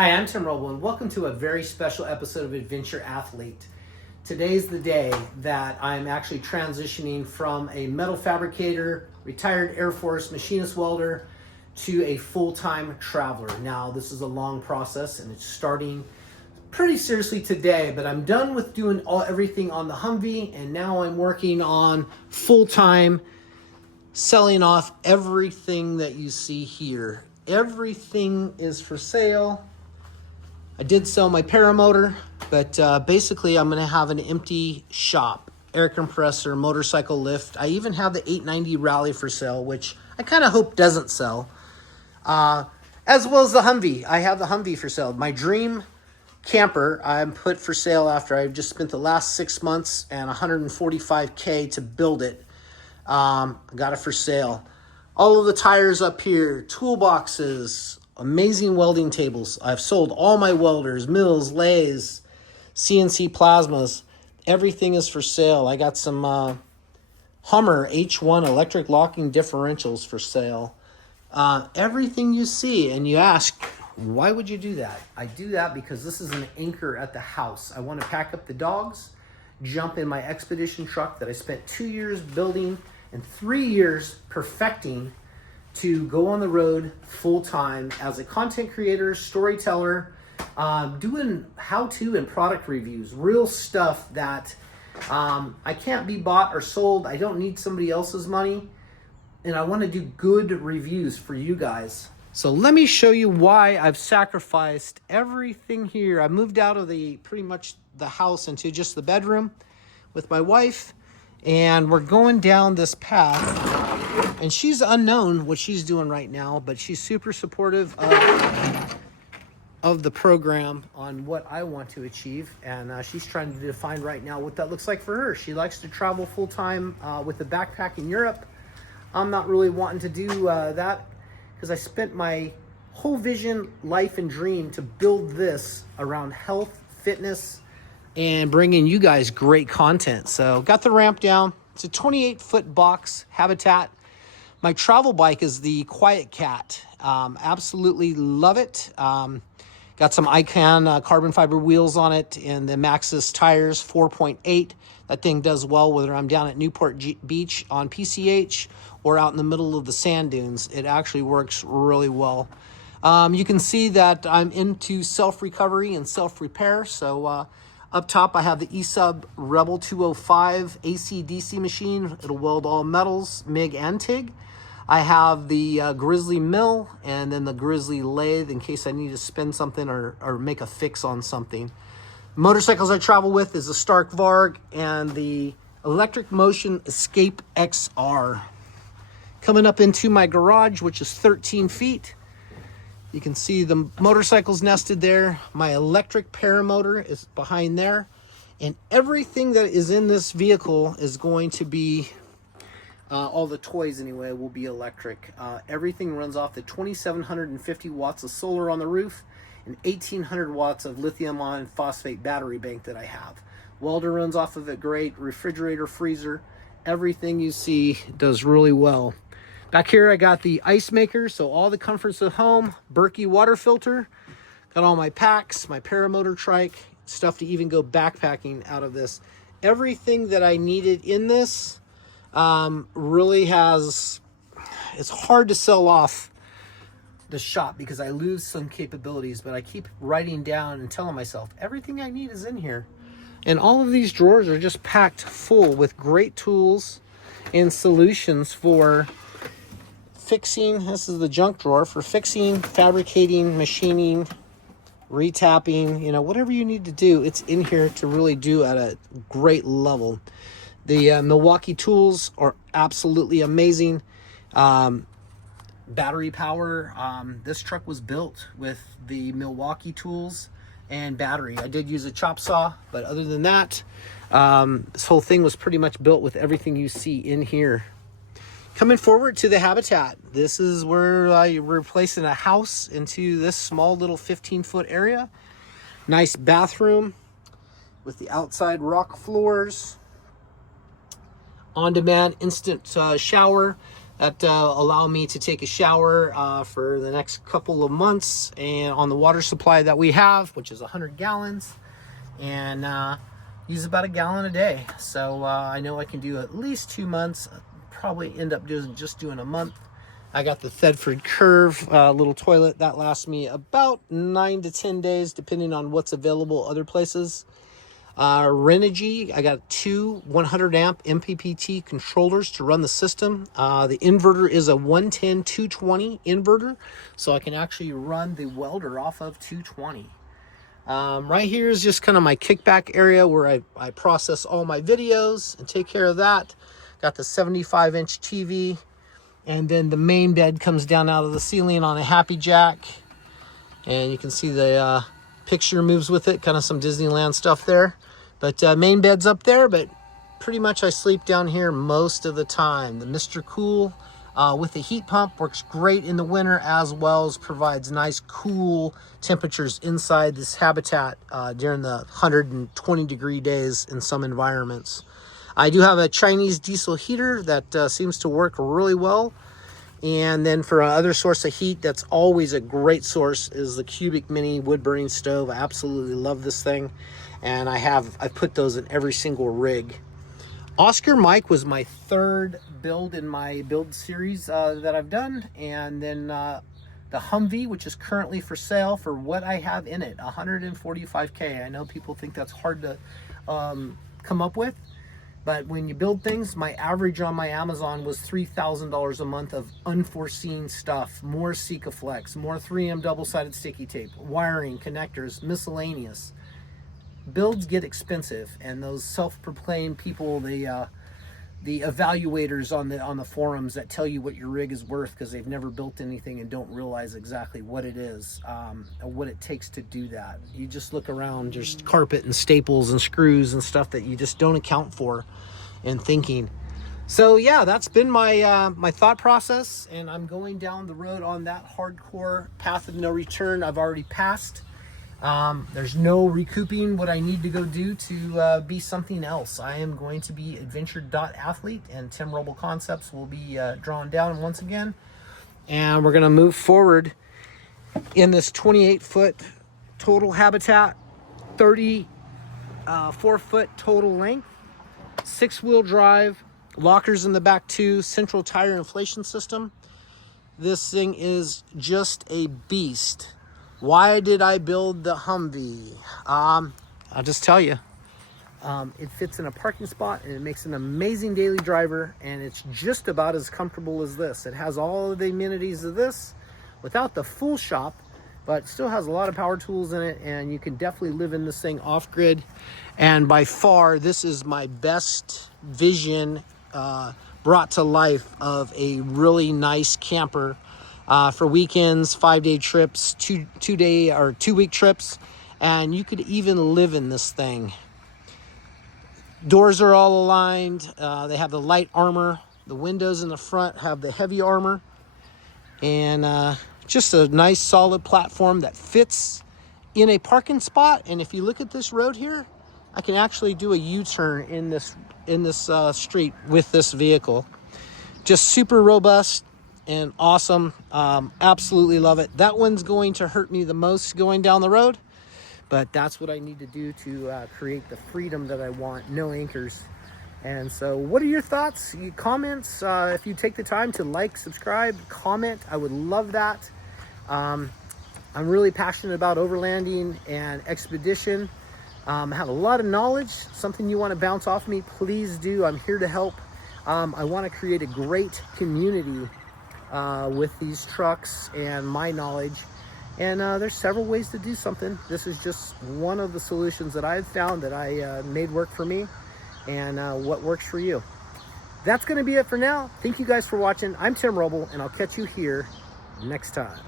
Hi, I'm Tim Roble, and welcome to a very special episode of Adventure Athlete. Today's the day that I'm actually transitioning from a metal fabricator, retired Air Force machinist welder, to a full-time traveler. Now, this is a long process, and it's starting pretty seriously today, but I'm done with doing everything on the Humvee, and now I'm working on full-time selling off everything that you see here. Everything is for sale. I did sell my paramotor, but basically I'm going to have an empty shop. Air compressor, motorcycle lift. I even have the 890 Rally for sale, which I kind of hope doesn't sell. As well as the Humvee. I have the Humvee for sale. My dream camper I'm put for sale after I've just spent the last 6 months and $145K to build it. I got it for sale. All of the tires up here, toolboxes, amazing welding tables. I've sold all my welders, mills, lathes, CNC plasmas. Everything is for sale. I got some Hummer H1 electric locking differentials for sale. Everything you see, and you ask, why would you do that? I do that because this is an anchor at the house. I want to pack up the dogs, jump in my expedition truck that I spent 2 years building and 3 years perfecting to go on the road full-time as a content creator, storyteller, doing how-to and product reviews, real stuff that I can't be bought or sold. I don't need somebody else's money, and I want to do good reviews for you guys. So let me show you why I've sacrificed everything here. I moved out of pretty much the house into just the bedroom with my wife, and we're going down this path. And she's unknown what she's doing right now, but she's super supportive of the program on what I want to achieve. And she's trying to define right now what that looks like for her. She likes to travel full-time with a backpack in Europe. I'm not really wanting to do that because I spent my whole vision, life, and dream to build this around health, fitness, and bringing you guys great content. So got the ramp down. It's a 28-foot box habitat. My travel bike is the Quiet Cat. Absolutely love it. Got some Icon carbon fiber wheels on it and the Maxxis tires, 4.8. That thing does well whether I'm down at Newport Beach on PCH or out in the middle of the sand dunes. It actually works really well. You can see that I'm into self-recovery and self-repair. So up top, I have the eSub Rebel 205 AC/DC machine. It'll weld all metals, MIG and TIG. I have the Grizzly mill and then the Grizzly lathe in case I need to spin something or make a fix on something. Motorcycles I travel with is the Stark Varg and the Electric Motion Escape XR. Coming up into my garage, which is 13 feet. You can see the motorcycles nested there. My electric paramotor is behind there. And everything that is in this vehicle is going to be, all the toys anyway, will be electric. Everything runs off the 2,750 watts of solar on the roof and 1,800 watts of lithium ion phosphate battery bank that I have. Welder runs off of it great, refrigerator, freezer, everything you see does really well. Back here I got the ice maker, so all the comforts of home, Berkey water filter, got all my packs, my paramotor trike, stuff to even go backpacking out of this. Everything that I needed in this really has, it's hard to sell off the shop because I lose some capabilities, but I keep writing down and telling myself everything I need is in here. And all of these drawers are just packed full with great tools and solutions for fixing. This is the junk drawer for fixing, fabricating, machining, retapping, whatever you need to do, it's in here to really do at a great level. The Milwaukee tools are absolutely amazing. Battery power. This truck was built with the Milwaukee tools and battery. I did use a chop saw, but other than that, this whole thing was pretty much built with everything you see in here. Coming forward to the habitat, this is where we're replacing a house into this small little 15-foot area. Nice bathroom with the outside rock floors. On-demand instant shower. that allow me to take a shower for the next couple of months, and on the water supply that we have, which is 100 gallons, and use about a gallon a day. So I know I can do at least 2 months, probably end up doing a month. I got the Thedford Curve little toilet that lasts me about 9 to 10 days, depending on what's available other places. Renogy, I got 2 100 amp MPPT controllers to run the system. The inverter is a 110-220 inverter, so I can actually run the welder off of 220. Right here is just kind of my kickback area where I process all my videos and take care of that. Got the 75-inch TV, and then the main bed comes down out of the ceiling on a happy jack, and you can see the picture moves with it, kind of some Disneyland stuff there. But main bed's up there, but pretty much I sleep down here most of the time. The Mr. Cool with the heat pump works great in the winter, as well as provides nice cool temperatures inside this habitat during the 120 degree days in some environments. I do have a Chinese diesel heater that seems to work really well. And then for another source of heat that's always a great source is the Cubic Mini wood burning stove. I absolutely love this thing, and I put those in every single rig. Oscar Mike was my 3rd build in my build series that I've done, and then the Humvee, which is currently for sale for what I have in it, $145K. I know people think that's hard to come up with, but when you build things, my average on my Amazon was $3,000 a month of unforeseen stuff. More Sikaflex, more 3M double-sided sticky tape, wiring, connectors, miscellaneous. Builds get expensive, and those self-proclaimed people, the evaluators on the forums that tell you what your rig is worth because they've never built anything and don't realize exactly what it is, or what it takes to do that. You just look around, just carpet and staples and screws and stuff that you just don't account for in thinking. So yeah, that's been my my thought process, and I'm going down the road on that hardcore path of no return. I've already passed. There's no recouping what I need to go do to be something else. I am going to be adventure.athlete, and Tim Roble Concepts will be drawn down once again. And we're going to move forward in this 28-foot total habitat, 34-foot total length, 6-wheel drive, lockers in the back too, central tire inflation system. This thing is just a beast. Why did I build the Humvee? I'll just tell you. It fits in a parking spot, and it makes an amazing daily driver, and it's just about as comfortable as this. It has all of the amenities of this without the full shop, but still has a lot of power tools in it, and you can definitely live in this thing off-grid. And by far, this is my best vision brought to life of a really nice camper for weekends, 5-day trips, 2-day or 2-week trips, and you could even live in this thing. Doors are all aligned. They have the light armor. The windows in the front have the heavy armor, and just a nice solid platform that fits in a parking spot. And if you look at this road here, I can actually do a U-turn in this street with this vehicle. Just super robust and awesome. Absolutely love it. That one's going to hurt me the most going down the road, but that's what I need to do to create the freedom that I want. No anchors. And so what are your thoughts, your comments? If you take the time to like, subscribe, comment, I would love that. I'm really passionate about overlanding and expedition. I have a lot of knowledge. Something you want to bounce off me, please do. I'm here to help. I want to create a great community with these trucks and my knowledge. And there's several ways to do something. This is just one of the solutions that I've found that I made work for me, and what works for you. That's going to be it for now. Thank you guys for watching. I'm Tim Roble, and I'll catch you here next time.